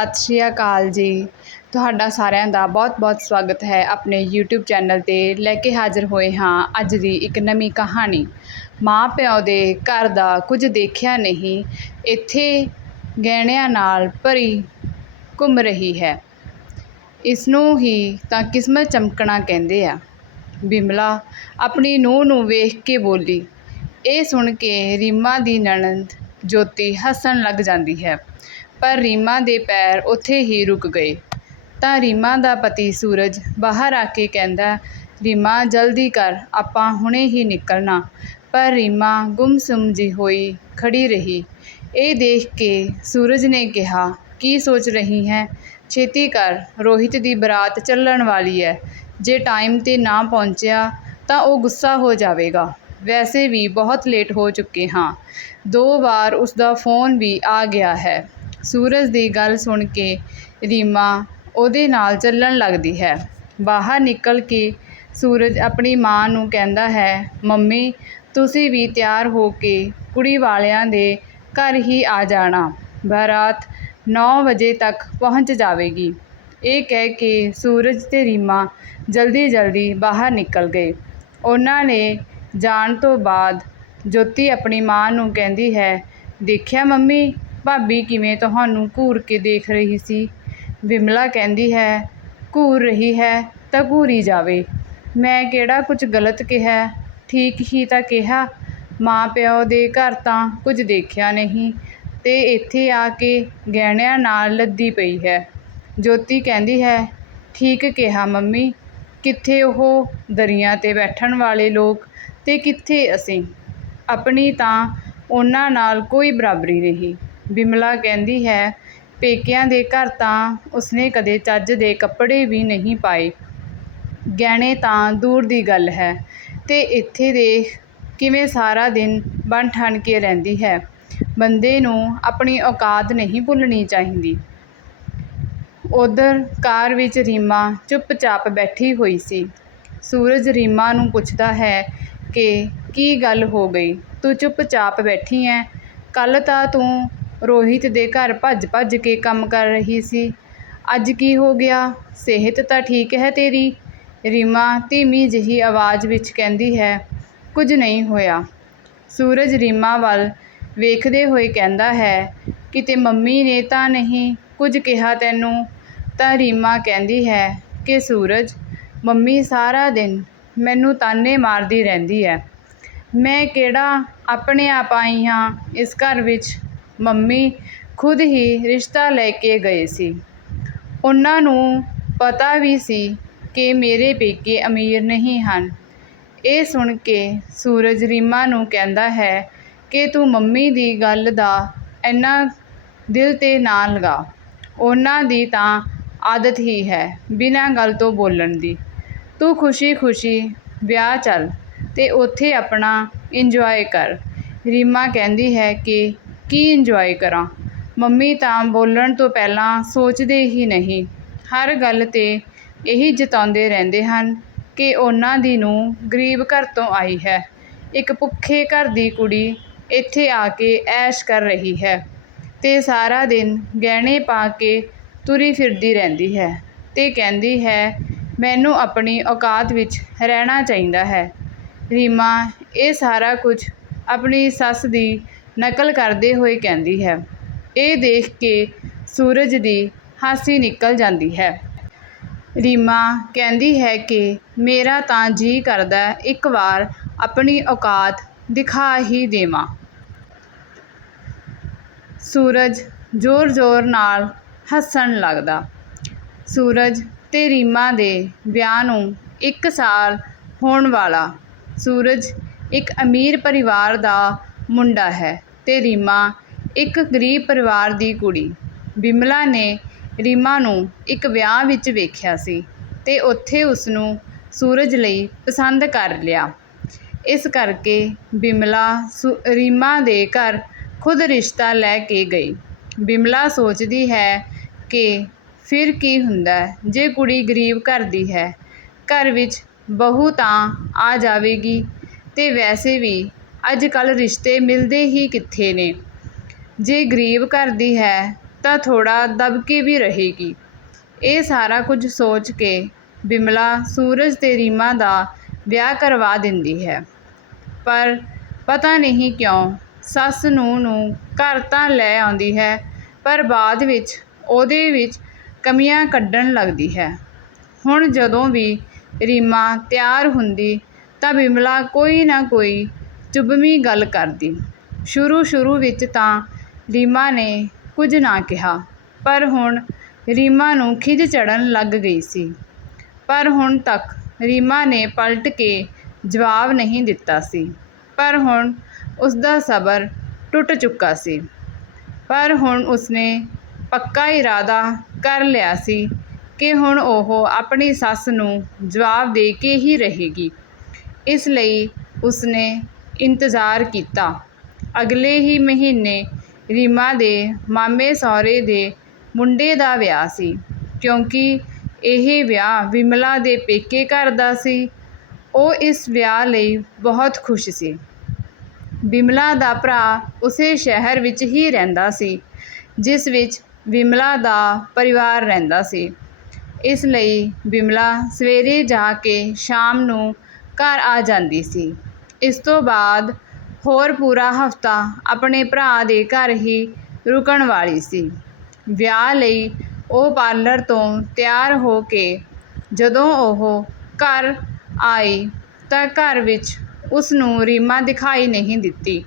ਸਤਿ ਸ਼੍ਰੀ ਅਕਾਲ ਜੀ। ਤੁਹਾਡਾ ਸਾਰਿਆਂ ਦਾ ਬਹੁਤ-ਬਹੁਤ ਸਵਾਗਤ ਹੈ ਆਪਣੇ YouTube ਚੈਨਲ ਤੇ ਲੈ ਕੇ ਹਾਜ਼ਰ ਹੋਏ ਹਾਂ ਅੱਜ ਦੀ ਇੱਕ ਨਵੀਂ ਕਹਾਣੀ। ਮਾਂ ਪਿਓ ਦੇ ਘਰ ਦਾ ਕੁਝ ਦੇਖਿਆ ਨਹੀਂ, ਇੱਥੇ ਗਹਿਣਿਆਂ ਨਾਲ ਭਰੀ ਘੁੰਮ ਰਹੀ ਹੈ। ਇਸ ਨੂੰ ਹੀ ਤਾਂ ਕਿਸਮਤ ਚਮਕਣਾ ਕਹਿੰਦੇ ਆ। ਬਿਮਲਾ ਆਪਣੀ ਨੂੰਹ ਨੂੰ ਵੇਖ ਕੇ ਬੋਲੀ, ਇਹ ਸੁਣ ਕੇ ਰੀਮਾ ਦੀ ਨਣਦ ਜੋਤੀ ਹੱਸਣ ਲੱਗ ਜਾਂਦੀ ਹੈ। ਪਰ ਰੀਮਾ ਦੇ ਪੈਰ ਉੱਥੇ ਹੀ ਰੁਕ ਗਏ। ਤਾਂ ਰੀਮਾ ਦਾ ਪਤੀ ਸੂਰਜ ਬਾਹਰ ਆ ਕੇ ਕਹਿੰਦਾ, ਰੀਮਾ, ਜਲਦੀ ਕਰ, ਆਪਾਂ ਹੁਣੇ ਹੀ ਨਿਕਲਣਾ। ਪਰ ਰੀਮਾ ਗੁੰਮਸੁੰਮ ਜਿਹੀ ਹੋਈ ਖੜ੍ਹੀ ਰਹੀ। ਇਹ ਦੇਖ ਕੇ ਸੂਰਜ ਨੇ ਕਿਹਾ, ਕੀ ਸੋਚ ਰਹੀ ਹੈ? ਛੇਤੀ ਕਰ, ਰੋਹਿਤ ਦੀ ਬਰਾਤ ਚੱਲਣ ਵਾਲੀ ਹੈ ਜੇ ਟਾਈਮ 'ਤੇ ਨਾ ਪਹੁੰਚਿਆ ਤਾਂ ਉਹ ਗੁੱਸਾ ਹੋ ਜਾਵੇਗਾ। ਵੈਸੇ ਵੀ ਬਹੁਤ ਲੇਟ ਹੋ ਚੁੱਕੇ ਹਾਂ। ਦੋ ਵਾਰ ਉਸਦਾ ਫੋਨ ਵੀ ਆ ਗਿਆ ਹੈ। ਸੂਰਜ ਦੀ ਗੱਲ ਸੁਣ ਕੇ ਰੀਮਾ ਉਹਦੇ ਨਾਲ ਚੱਲਣ ਲੱਗਦੀ ਹੈ। ਬਾਹਰ ਨਿਕਲ ਕੇ ਸੂਰਜ ਆਪਣੀ ਮਾਂ ਨੂੰ ਕਹਿੰਦਾ ਹੈ, ਮੰਮੀ, ਤੁਸੀਂ ਵੀ ਤਿਆਰ ਹੋ ਕੇ ਕੁੜੀ ਵਾਲਿਆਂ ਦੇ ਘਰ ਹੀ ਆ ਜਾਣਾ। ਬਾਰਾਤ 9 ਵਜੇ ਤੱਕ ਪਹੁੰਚ ਜਾਵੇਗੀ। ਇਹ ਕਹਿ ਕੇ ਸੂਰਜ ਤੇ ਰੀਮਾ ਜਲਦੀ ਜਲਦੀ ਬਾਹਰ ਨਿਕਲ ਗਏ। ਉਹਨਾਂ ਨੇ ਜਾਣ ਤੋਂ ਬਾਅਦ ਜੋਤੀ ਆਪਣੀ ਮਾਂ ਨੂੰ ਕਹਿੰਦੀ ਹੈ, ਦੇਖਿਆ ਮੰਮੀ ਭਾਬੀ ਕਿਵੇਂ ਤੁਹਾਨੂੰ ਘੂਰ ਕੇ ਦੇਖ ਰਹੀ ਸੀ? ਵਿਮਲਾ ਕਹਿੰਦੀ ਹੈ, ਘੂਰ ਰਹੀ ਹੈ ਤਾਂ ਘੂਰੀ ਜਾਵੇ। ਮੈਂ ਕਿਹੜਾ ਕੁਝ ਗਲਤ ਕਿਹਾ? ਠੀਕ ਹੀ ਤਾਂ ਕਿਹਾ। ਮਾਂ ਪਿਓ ਦੇ ਘਰ ਤਾਂ ਕੁਝ ਦੇਖਿਆ ਨਹੀਂ ਤੇ ਇੱਥੇ ਆ ਕੇ ਗਹਿਣਿਆਂ ਨਾਲ ਲੱਦੀ ਪਈ ਹੈ। ਜੋਤੀ ਕਹਿੰਦੀ ਹੈ, ਠੀਕ ਕਿਹਾ ਮੰਮੀ। ਕਿੱਥੇ ਉਹ ਦਰੀਆਂ ਤੇ ਬੈਠਣ ਵਾਲੇ ਲੋਕ ਤੇ ਕਿੱਥੇ ਅਸੀਂ? ਆਪਣੀ ਤਾਂ ਉਹਨਾਂ ਨਾਲ ਕੋਈ ਬਰਾਬਰੀ ਨਹੀਂ। ਬਿਮਲਾ ਕਹਿੰਦੀ ਹੈ, ਪੇਕਿਆਂ ਦੇ ਘਰ ਤਾਂ ਉਸਨੇ ਕਦੇ ਚੱਜ ਦੇ ਕੱਪੜੇ ਵੀ ਨਹੀਂ ਪਾਏ। ਗਹਿਣੇ ਤਾਂ ਦੂਰ ਦੀ ਗੱਲ ਹੈ। ਤੇ ਇੱਥੇ ਦੇਖ ਕਿਵੇਂ ਸਾਰਾ ਦਿਨ ਬਣ ਠਣ ਕੇ ਰਹਿੰਦੀ ਹੈ? ਬੰਦੇ ਨੂੰ ਆਪਣੀ ਔਕਾਤ ਨਹੀਂ ਭੁੱਲਣੀ ਚਾਹੀਦੀ। ਉੱਧਰ ਕਾਰ ਵਿੱਚ ਰੀਮਾ ਚੁੱਪਚਾਪ ਬੈਠੀ ਹੋਈ ਸੀ। ਸੂਰਜ ਰੀਮਾ ਨੂੰ ਪੁੱਛਦਾ ਹੈ ਕਿ ਕੀ ਗੱਲ ਹੋ ਗਈ? ਤੂੰ ਚੁੱਪਚਾਪ ਬੈਠੀ ਐ। ਕੱਲ੍ਹ ਤਾਂ ਤੂੰ ਰੋਹਿਤ ਦੇ ਘਰ ਭੱਜ ਭੱਜ ਕੇ ਕੰਮ ਕਰ ਰਹੀ ਸੀ। ਅੱਜ ਕੀ ਹੋ ਗਿਆ? ਸਿਹਤ ਤਾਂ ਠੀਕ ਹੈ ਤੇਰੀ? ਰੀਮਾ ਧੀਮੀ ਜਿਹੀ ਆਵਾਜ਼ ਵਿੱਚ ਕਹਿੰਦੀ ਹੈ, ਕੁਝ ਨਹੀਂ ਹੋਇਆ। ਸੂਰਜ ਰੀਮਾ ਵੱਲ ਵੇਖਦੇ ਹੋਏ ਕਹਿੰਦਾ ਹੈ, ਕਿਤੇ ਮੰਮੀ ਨੇ ਤਾਂ ਨਹੀਂ ਕੁਝ ਕਿਹਾ ਤੈਨੂੰ? ਤਾਂ ਰੀਮਾ ਕਹਿੰਦੀ ਹੈ ਕਿ, ਸੂਰਜ, ਮੰਮੀ ਸਾਰਾ ਦਿਨ ਮੈਨੂੰ ਤਾਨੇ ਮਾਰਦੀ ਰਹਿੰਦੀ ਹੈ। ਮੈਂ ਕਿਹੜਾ ਆਪਣੇ ਆਪ ਆਈ ਹਾਂ ਇਸ ਘਰ ਵਿੱਚ? ਮੰਮੀ ਖੁਦ ਹੀ ਰਿਸ਼ਤਾ ਲੈ ਕੇ ਗਏ ਸੀ। ਉਹਨਾਂ ਨੂੰ ਪਤਾ ਵੀ ਸੀ ਕਿ ਮੇਰੇ ਪੇਕੇ ਅਮੀਰ ਨਹੀਂ ਹਨ। ਇਹ ਸੁਣ ਕੇ ਸੂਰਜ ਰੀਮਾ ਨੂੰ ਕਹਿੰਦਾ ਹੈ ਕਿ ਤੂੰ ਮੰਮੀ ਦੀ ਗੱਲ ਦਾ ਇੰਨਾ ਦਿਲ 'ਤੇ ਨਾ ਲਗਾ। ਉਹਨਾਂ ਦੀ ਤਾਂ ਆਦਤ ਹੀ ਹੈ ਬਿਨਾਂ ਗੱਲ ਤੋਂ ਬੋਲਣ ਦੀ। ਤੂੰ ਖੁਸ਼ੀ-ਖੁਸ਼ੀ ਵਿਆਹ ਚੱਲ ਤੇ ਉੱਥੇ ਆਪਣਾ ਇੰਜੋਏ ਕਰ। ਰੀਮਾ ਕਹਿੰਦੀ ਹੈ ਕਿ ਕੀ ਇੰਜੋਏ ਕਰਾਂ? ਮੰਮੀ ਤਾਂ ਬੋਲਣ ਤੋਂ ਪਹਿਲਾਂ ਸੋਚਦੇ ਹੀ ਨਹੀਂ। ਹਰ ਗੱਲ 'ਤੇ ਇਹੀ ਜਤਾਉਂਦੇ ਰਹਿੰਦੇ ਹਨ ਕਿ ਉਹਨਾਂ ਦੀ ਨੂੰਹ ਗਰੀਬ ਘਰ ਤੋਂ ਆਈ ਹੈ। ਇੱਕ ਭੁੱਖੇ ਘਰ ਦੀ ਕੁੜੀ ਇੱਥੇ ਆ ਕੇ ਐਸ਼ ਕਰ ਰਹੀ ਹੈ ਤੇ ਸਾਰਾ ਦਿਨ ਗਹਿਣੇ ਪਾ ਕੇ ਤੁਰੀ ਫਿਰਦੀ ਰਹਿੰਦੀ ਹੈ ਤੇ ਕਹਿੰਦੀ ਹੈ, ਮੈਨੂੰ ਆਪਣੀ ਔਕਾਤ ਵਿੱਚ ਰਹਿਣਾ ਚਾਹੀਦਾ ਹੈ। ਰੀਮਾ, ਇਹ ਸਾਰਾ ਕੁਝ ਆਪਣੀ ਸੱਸ ਦੀ ਨਕਲ ਕਰਦੇ ਹੋਏ ਕਹਿੰਦੀ ਹੈ। ਇਹ ਦੇਖ ਕੇ ਸੂਰਜ ਦੀ ਹਾਸੀ ਨਿਕਲ ਜਾਂਦੀ ਹੈ। ਰੀਮਾ ਕਹਿੰਦੀ ਹੈ ਕਿ ਮੇਰਾ ਤਾਂ ਜੀ ਕਰਦਾ ਇੱਕ ਵਾਰ ਆਪਣੀ ਔਕਾਤ ਦਿਖਾ ਹੀ ਦੇਵਾਂ। ਸੂਰਜ ਜ਼ੋਰ-ਜ਼ੋਰ ਨਾਲ ਹੱਸਣ ਲੱਗਦਾ। ਸੂਰਜ ਤੇ ਰੀਮਾ ਦੇ ਵਿਆਹ ਨੂੰ ਇੱਕ ਸਾਲ ਹੋਣ ਵਾਲਾ। ਸੂਰਜ ਇੱਕ ਅਮੀਰ ਪਰਿਵਾਰ ਦਾ ਮੁੰਡਾ ਹੈ ਤੇ ਰੀਮਾ ਇੱਕ ਗਰੀਬ ਪਰਿਵਾਰ ਦੀ ਕੁੜੀ। ਬਿਮਲਾ ਨੇ ਰੀਮਾ ਨੂੰ ਇੱਕ ਵਿਆਹ ਵਿੱਚ ਵੇਖਿਆ ਸੀ ਤੇ ਉੱਥੇ ਉਸਨੂੰ ਸੂਰਜ ਲਈ ਪਸੰਦ ਕਰ ਲਿਆ। ਇਸ ਕਰਕੇ ਬਿਮਲਾ ਰੀਮਾ ਦੇ ਘਰ ਖੁਦ ਰਿਸ਼ਤਾ ਲੈ ਕੇ ਗਈ। ਬਿਮਲਾ ਸੋਚਦੀ ਹੈ ਕਿ ਫਿਰ ਕੀ ਹੁੰਦਾ ਜੇ ਕੁੜੀ ਗਰੀਬ ਘਰ ਦੀ ਹੈ, ਘਰ ਵਿੱਚ ਬਹੂ ਤਾਂ ਆ ਜਾਵੇਗੀ ਤੇ ਵੈਸੇ ਵੀ ਅੱਜ ਕੱਲ੍ਹ ਰਿਸ਼ਤੇ ਮਿਲਦੇ ਹੀ ਕਿੱਥੇ ਨੇ? ਜੇ ਗਰੀਬ ਘਰ ਦੀ ਹੈ, ਤਾਂ ਥੋੜ੍ਹਾ ਦਬਕੇ ਵੀ ਰਹੇਗੀ। ਇਹ ਸਾਰਾ ਕੁਝ ਸੋਚ ਕੇ ਬਿਮਲਾ ਸੂਰਜ ਅਤੇ ਰੀਮਾ ਦਾ ਵਿਆਹ ਕਰਵਾ ਦਿੰਦੀ ਹੈ। ਪਰ ਪਤਾ ਨਹੀਂ ਕਿਉਂ ਸੱਸ ਨੂੰਹ ਨੂੰ ਘਰ ਤਾਂ ਲੈ ਆਉਂਦੀ ਹੈ, ਪਰ ਬਾਅਦ ਵਿੱਚ ਉਹਦੇ ਵਿੱਚ ਕਮੀਆਂ ਕੱਢਣ ਲੱਗਦੀ ਹੈ। ਹੁਣ ਜਦੋਂ ਵੀ ਰੀਮਾ ਤਿਆਰ ਹੁੰਦੀ, ਤਾਂ ਬਿਮਲਾ ਕੋਈ ਨਾ ਕੋਈ ਚੁਭਵੀਂ ਗੱਲ ਕਰਦੀ। ਸ਼ੁਰੂ ਸ਼ੁਰੂ ਵਿੱਚ ਤਾਂ ਰੀਮਾ ਨੇ ਕੁਝ ਨਾ ਕਿਹਾ, ਪਰ ਹੁਣ ਰੀਮਾ ਨੂੰ ਖਿਝ ਚੜ੍ਹਨ ਲੱਗ ਗਈ ਸੀ। ਪਰ ਹੁਣ ਤੱਕ ਰੀਮਾ ਨੇ ਪਲਟ ਕੇ ਜਵਾਬ ਨਹੀਂ ਦਿੱਤਾ ਸੀ। ਪਰ ਹੁਣ ਉਸਦਾ ਸਬਰ ਟੁੱਟ ਚੁੱਕਾ ਸੀ। ਪਰ ਹੁਣ ਉਸਨੇ ਪੱਕਾ ਇਰਾਦਾ ਕਰ ਲਿਆ ਸੀ ਕਿ ਹੁਣ ਉਹ ਆਪਣੀ ਸੱਸ ਨੂੰ ਜਵਾਬ ਦੇ ਕੇ ਹੀ ਰਹੇਗੀ। ਇਸ ਲਈ ਉਸਨੇ ਇੰਤਜ਼ਾਰ ਕੀਤਾ। ਅਗਲੇ ਹੀ ਮਹੀਨੇ ਰੀਮਾ ਦੇ ਮਾਮੇ ਸਹੁਰੇ ਦੇ ਮੁੰਡੇ ਦਾ ਵਿਆਹ ਸੀ, ਕਿਉਂਕਿ ਇਹ ਵਿਆਹ ਵਿਮਲਾ ਦੇ ਪੇਕੇ ਘਰ ਦਾ ਸੀ। ਉਹ ਇਸ ਵਿਆਹ ਲਈ ਬਹੁਤ ਖੁਸ਼ ਸੀ। ਬਿਮਲਾ ਦਾ ਭਰਾ ਉਸੇ ਸ਼ਹਿਰ ਵਿੱਚ ਹੀ ਰਹਿੰਦਾ ਸੀ, ਜਿਸ ਵਿੱਚ ਵਿਮਲਾ ਦਾ ਪਰਿਵਾਰ ਰਹਿੰਦਾ ਸੀ। ਇਸ ਲਈ ਬਿਮਲਾ ਸਵੇਰੇ ਜਾ ਕੇ ਸ਼ਾਮ ਨੂੰ ਘਰ ਆ ਜਾਂਦੀ ਸੀ। ਇਸ ਤੋਂ ਬਾਅਦ ਹੋਰ ਪੂਰਾ ਹਫਤਾ ਆਪਣੇ ਭਰਾ ਦੇ ਘਰ ਹੀ ਰੁਕਣ ਵਾਲੀ ਸੀ। ਵਿਆਹ ਲਈ ਉਹ ਪਾਰਲਰ ਤੋਂ ਤਿਆਰ ਹੋ ਕੇ ਜਦੋਂ ਉਹ ਘਰ ਆਈ ਤਾਂ ਘਰ ਵਿੱਚ ਉਸ ਨੂੰ ਰੀਮਾ ਦਿਖਾਈ ਨਹੀਂ ਦਿੱਤੀ।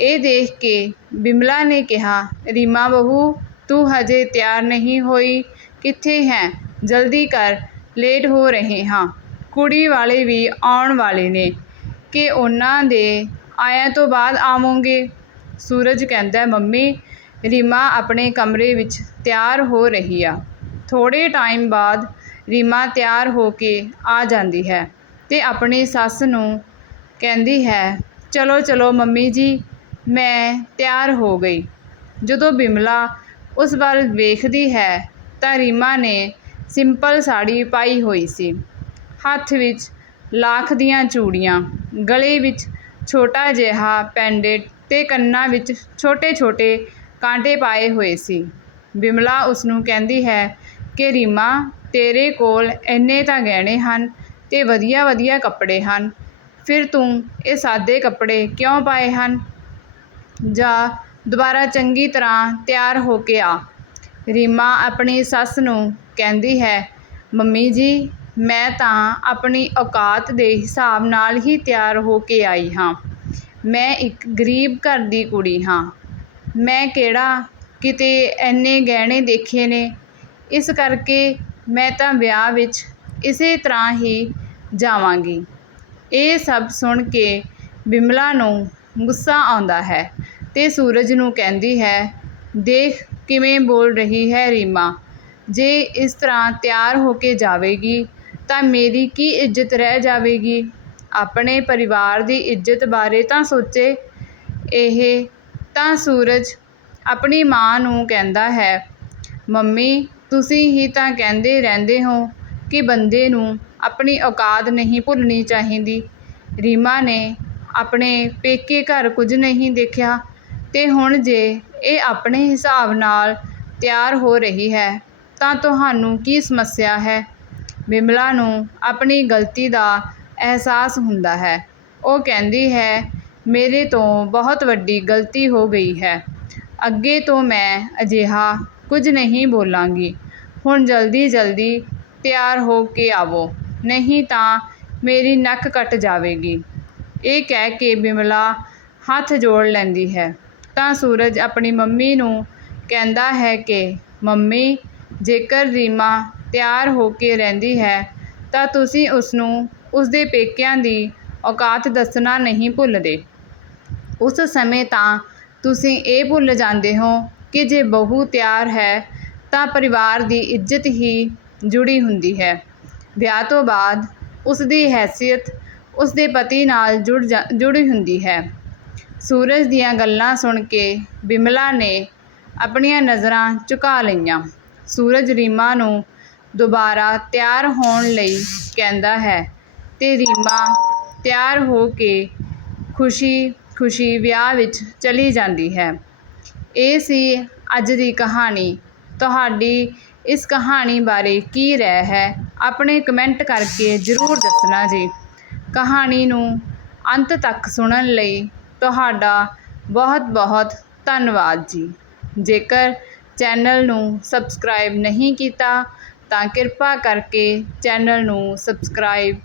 ਇਹ ਦੇਖ ਕੇ ਬਿਮਲਾ ਨੇ ਕਿਹਾ, ਰੀਮਾ ਬਹੂ, ਤੂੰ ਹਜੇ ਤਿਆਰ ਨਹੀਂ ਹੋਈ। ਕਿੱਥੇ ਹੈ? ਜਲਦੀ ਕਰ। ਲੇਟ ਹੋ ਰਹੇ ਹਾਂ। ਕੁੜੀ ਵਾਲੇ ਵੀ ਆਉਣ ਵਾਲੇ ਨੇ। ਕਿ ਉਹਨਾਂ ਦੇ ਆਇਆਂ ਤੋਂ ਬਾਅਦ ਆਵੋਂਗੇ। ਸੂਰਜ ਕਹਿੰਦਾ, ਮੰਮੀ, ਰੀਮਾ ਆਪਣੇ ਕਮਰੇ ਵਿੱਚ ਤਿਆਰ ਹੋ ਰਹੀ ਆ। ਥੋੜ੍ਹੇ ਟਾਈਮ ਬਾਅਦ ਰੀਮਾ ਤਿਆਰ ਹੋ ਕੇ ਆ ਜਾਂਦੀ ਹੈ ਤੇ ਆਪਣੀ ਸੱਸ ਨੂੰ ਕਹਿੰਦੀ ਹੈ, ਚਲੋ ਚਲੋ ਮੰਮੀ ਜੀ, ਮੈਂ ਤਿਆਰ ਹੋ ਗਈ। ਜਦੋਂ ਬਿਮਲਾ ਉਸ ਵੱਲ ਵੇਖਦੀ ਹੈ, ਤਾਂ ਰੀਮਾ ਨੇ ਸਿੰਪਲ ਸਾੜੀ ਪਾਈ ਹੋਈ ਸੀ। ਹੱਥ ਵਿੱਚ ਲਾਖ ਦੀਆਂ ਚੂੜੀਆਂ, ਗਲੇ ਵਿੱਚ ਛੋਟਾ ਜਿਹਾ ਪੈਂਡੇਟ ਅਤੇ ਕੰਨਾਂ ਵਿੱਚ ਛੋਟੇ-ਛੋਟੇ ਕਾਂਟੇ ਪਾਏ ਹੋਏ ਸੀ। ਬਿਮਲਾ ਉਸਨੂੰ ਕਹਿੰਦੀ ਹੈ ਕਿ, ਰੀਮਾ, ਤੇਰੇ ਕੋਲ ਇੰਨੇ ਤਾਂ ਗਹਿਣੇ ਹਨ ਅਤੇ ਵਧੀਆ-ਵਧੀਆ ਕੱਪੜੇ ਹਨ, ਫਿਰ ਤੂੰ ਇਹ ਸਾਦੇ ਕੱਪੜੇ ਕਿਉਂ ਪਾਏ ਹਨ? ਜਾਂ ਦੁਬਾਰਾ ਚੰਗੀ ਤਰ੍ਹਾਂ ਤਿਆਰ ਹੋ ਕੇ ਆ। ਰੀਮਾ ਆਪਣੀ ਸੱਸ ਨੂੰ ਕਹਿੰਦੀ ਹੈ, ਮੰਮੀ ਜੀ ਮੈਂ ਤਾਂ ਆਪਣੀ ਔਕਾਤ ਦੇ ਹਿਸਾਬ ਨਾਲ ਹੀ ਤਿਆਰ ਹੋ ਕੇ ਆਈ ਹਾਂ। ਮੈਂ ਇੱਕ ਗਰੀਬ ਘਰ ਦੀ ਕੁੜੀ ਹਾਂ। ਮੈਂ ਕਿਹੜਾ ਕਿਤੇ ਐਨੇ ਗਹਿਣੇ ਦੇਖੇ ਨੇ। ਇਸ ਕਰਕੇ ਮੈਂ ਤਾਂ ਵਿਆਹ ਵਿੱਚ ਇਸੇ ਤਰ੍ਹਾਂ ਹੀ ਜਾਵਾਂਗੀ। ਇਹ ਸਭ ਸੁਣ ਕੇ ਬਿਮਲਾ ਨੂੰ ਗੁੱਸਾ ਆਉਂਦਾ ਹੈ ਤੇ ਸੂਰਜ ਨੂੰ ਕਹਿੰਦੀ ਹੈ, ਦੇਖ ਕਿਵੇਂ ਬੋਲ ਰਹੀ ਹੈ ਰੀਮਾ। ਜੇ ਇਸ ਤਰ੍ਹਾਂ ਤਿਆਰ ਹੋ ਕੇ ਜਾਵੇਗੀ ਤਾਂ ਮੇਰੀ ਕੀ ਇੱਜ਼ਤ ਰਹਿ ਜਾਵੇਗੀ? ਆਪਣੇ ਪਰਿਵਾਰ ਦੀ ਇੱਜ਼ਤ ਬਾਰੇ ਤਾਂ ਸੋਚੇ ਇਹ ਤਾਂ ਸੂਰਜ ਆਪਣੀ ਮਾਂ ਨੂੰ ਕਹਿੰਦਾ ਹੈ, ਮੰਮੀ, ਤੁਸੀਂ ਹੀ ਤਾਂ ਕਹਿੰਦੇ ਰਹਿੰਦੇ ਹੋ ਕਿ ਬੰਦੇ ਨੂੰ ਆਪਣੀ ਔਕਾਤ ਨਹੀਂ ਭੁੱਲਣੀ ਚਾਹੀਦੀ। ਰੀਮਾ ਨੇ ਆਪਣੇ ਪੇਕੇ ਘਰ ਕੁਝ ਨਹੀਂ ਦੇਖਿਆ ਤੇ ਹੁਣ ਜੇ ਇਹ ਆਪਣੇ ਹਿਸਾਬ ਨਾਲ ਤਿਆਰ ਹੋ ਰਹੀ ਹੈ ਤਾਂ ਤੁਹਾਨੂੰ ਕੀ ਸਮੱਸਿਆ ਹੈ? ਬਿਮਲਾ ਨੂੰ ਆਪਣੀ ਗਲਤੀ ਦਾ ਅਹਿਸਾਸ ਹੁੰਦਾ ਹੈ। ਉਹ ਕਹਿੰਦੀ ਹੈ, ਮੇਰੇ ਤੋਂ ਬਹੁਤ ਵੱਡੀ ਗਲਤੀ ਹੋ ਗਈ ਹੈ। ਅੱਗੇ ਤੋਂ ਮੈਂ ਅਜਿਹਾ ਕੁਝ ਨਹੀਂ ਬੋਲਾਂਗੀ। ਹੁਣ ਜਲਦੀ ਜਲਦੀ ਤਿਆਰ ਹੋ ਕੇ ਆਵੋ, ਨਹੀਂ ਤਾਂ ਮੇਰੀ ਨੱਕ ਕੱਟ ਜਾਵੇਗੀ। ਇਹ ਕਹਿ ਕੇ ਬਿਮਲਾ ਹੱਥ ਜੋੜ ਲੈਂਦੀ ਹੈ। ਤਾਂ ਸੂਰਜ ਆਪਣੀ ਮੰਮੀ ਨੂੰ ਕਹਿੰਦਾ ਹੈ ਕਿ, ਮੰਮੀ, ਜੇਕਰ ਰੀਮਾ ਤਿਆਰ ਹੋ ਕੇ ਰਹਿੰਦੀ ਹੈ, ਤਾਂ ਤੁਸੀਂ ਉਸਨੂੰ ਉਸਦੇ ਪੇਕਿਆਂ ਦੀ ਔਕਾਤ ਦੱਸਣਾ ਨਹੀਂ ਭੁੱਲਦੇ। ਉਸ ਸਮੇਂ ਤਾਂ ਤੁਸੀਂ ਇਹ ਭੁੱਲ ਜਾਂਦੇ ਹੋ ਕਿ ਜੇ ਬਹੂ ਤਿਆਰ ਹੈ, ਤਾਂ ਪਰਿਵਾਰ ਦੀ ਇੱਜ਼ਤ ਹੀ ਜੁੜੀ ਹੁੰਦੀ ਹੈ। ਵਿਆਹ ਤੋਂ ਬਾਅਦ ਉਸਦੀ ਹੈਸੀਅਤ ਉਸਦੇ ਪਤੀ ਨਾਲ ਜੁੜ ਜਾ, ਜੁੜੀ ਹੁੰਦੀ ਹੈ। ਸੂਰਜ ਦੀਆਂ ਗੱਲਾਂ ਸੁਣ ਕੇ ਬਿਮਲਾ ਨੇ ਆਪਣੀਆਂ ਨਜ਼ਰਾਂ ਝੁਕਾ ਲਈਆਂ। ਸੂਰਜ ਰੀਮਾ ਨੂੰ ਦੁਬਾਰਾ ਤਿਆਰ ਹੋਣ ਲਈ ਕਹਿੰਦਾ ਹੈ ਅਤੇ ਰੀਮਾ ਤਿਆਰ ਹੋ ਕੇ ਖੁਸ਼ੀ ਖੁਸ਼ੀ ਵਿਆਹ ਵਿੱਚ ਚਲੀ ਜਾਂਦੀ ਹੈ। ਇਹ ਸੀ ਅੱਜ ਦੀ ਕਹਾਣੀ। ਤੁਹਾਡੀ ਇਸ ਕਹਾਣੀ ਬਾਰੇ ਕੀ ਰਾਏ ਹੈ, ਆਪਣੇ ਕਮੈਂਟ ਕਰਕੇ ਜ਼ਰੂਰ ਦੱਸਣਾ ਜੀ। ਕਹਾਣੀ ਨੂੰ ਅੰਤ ਤੱਕ ਸੁਣਨ ਲਈ ਤੁਹਾਡਾ ਬਹੁਤ ਬਹੁਤ ਧੰਨਵਾਦ ਜੀ। ਜੇਕਰ ਚੈਨਲ ਨੂੰ ਸਬਸਕ੍ਰਾਈਬ ਨਹੀਂ ਕੀਤਾ ਤਾਂ ਕਿਰਪਾ ਕਰਕੇ ਚੈਨਲ ਨੂੰ ਸਬਸਕ੍ਰਾਈਬ